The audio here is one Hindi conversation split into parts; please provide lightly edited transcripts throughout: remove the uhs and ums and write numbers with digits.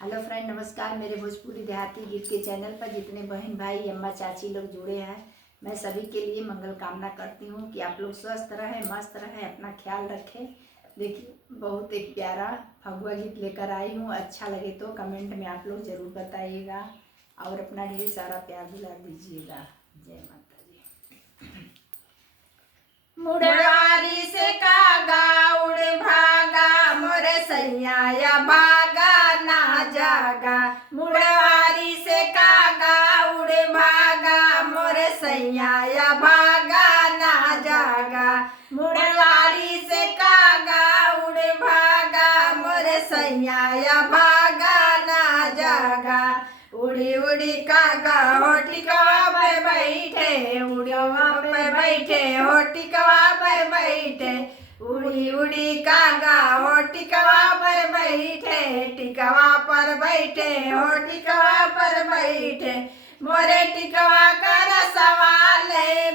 हेलो फ्रेंड, नमस्कार। मेरे भोजपुरी देहाती गीत के चैनल पर जितने बहन भाई अम्मा चाची लोग जुड़े हैं, मैं सभी के लिए मंगल कामना करती हूँ कि आप लोग स्वस्थ रहें, मस्त रहें, अपना ख्याल रखें। देखिए, बहुत एक प्यारा फगुआ गीत लेकर आई हूँ। अच्छा लगे तो कमेंट में आप लोग ज़रूर बताइएगा और अपना ढेर सारा प्यार दुलार दीजिएगा। जय माता जी। मुड़वारी से कागा उड़ भागा, मोरे सैया भागा ना जागा। मुड़वारी से कागा उड़ भागा, मोरे सैया भागा ना जागा। मुड़वारी से कागा उड़ भागा, मोरे सैया भागा ना जागा। उड़ी उड़ी कागा हो टिकवा पे बैठे, उड़वा पे बैठे हो टिकवा पे बैठे। उड़ी उड़ी कागा हो टिकवा पर बैठे, टिकवा पर बैठे हो टिकवा पर बैठे। मोरे टिकवा कर सवाल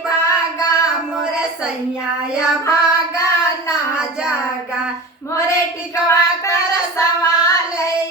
भागा, मोरे सैया भागा ना जागा। मोरे टिकवा कर सवाल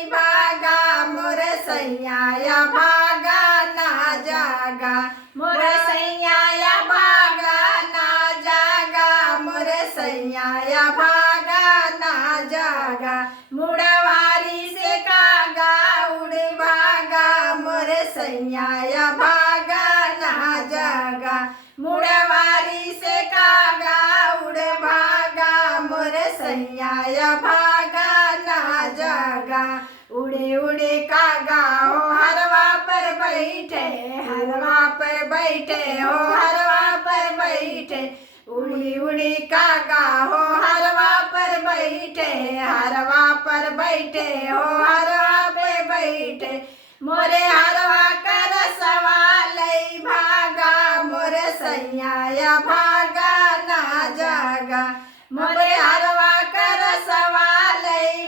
भागा, मोरे सैया भागा ना जागा। मोरे सैया भागा ना जागा, मोरे सैया भागा ना जागा। मुड़वारी से कागा उड़ भागा, मोरे सैया भागा ना जागा। मुड़वारी से कागा उड़ भागा, मोरे सैया भागा ना जागा। उड़े उड़े कागा हो हरवा पर बैठे, हरवा पर बैठे हो हरवा पर बैठे। उड़ी उड़ी कागा हो हरवा पर बैठे, हरवा पर बैठे हो हरवा पे बैठे। मोरे हरवा कर सवाल भागा, मोरे सैया भागा ना जागा। मोरे हरवा कर सवाल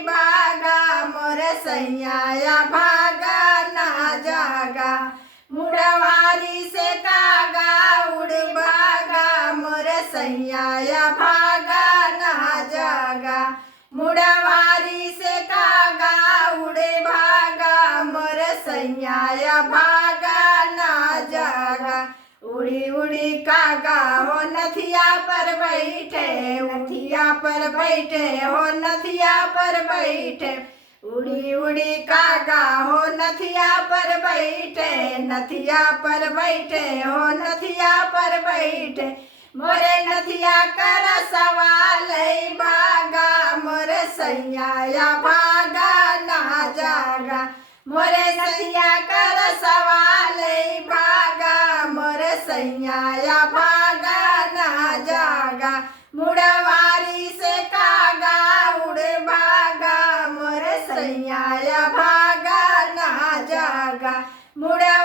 भागा, मोरे सैया भागा ना जागा। मुड़वारी से कागा उड़ भागा, मोरे सैया भागा ना जागा। मुड़वारी से कागा उड़ भागा, मोरे सैया भागा ना जागा। उड़ी उड़ी कागा हो नथिया पर बैठे, नथिया पर बैठे हो नथिया पर बैठे। उड़ी उड़ी कागा हो नथिया पर बैठे, नथिया पर बैठे हो नथिया पर बैठे। मोरे नथिया कर सवाल भागा, मोरे सैया भागा ना जागा। मोरे नथिया कर सवाल भागा, मोरे सैया भागा ना जागा। मुड़वारी से कागा उड़ भागा, मोरे सैया भागा ना जागा। मुड़ा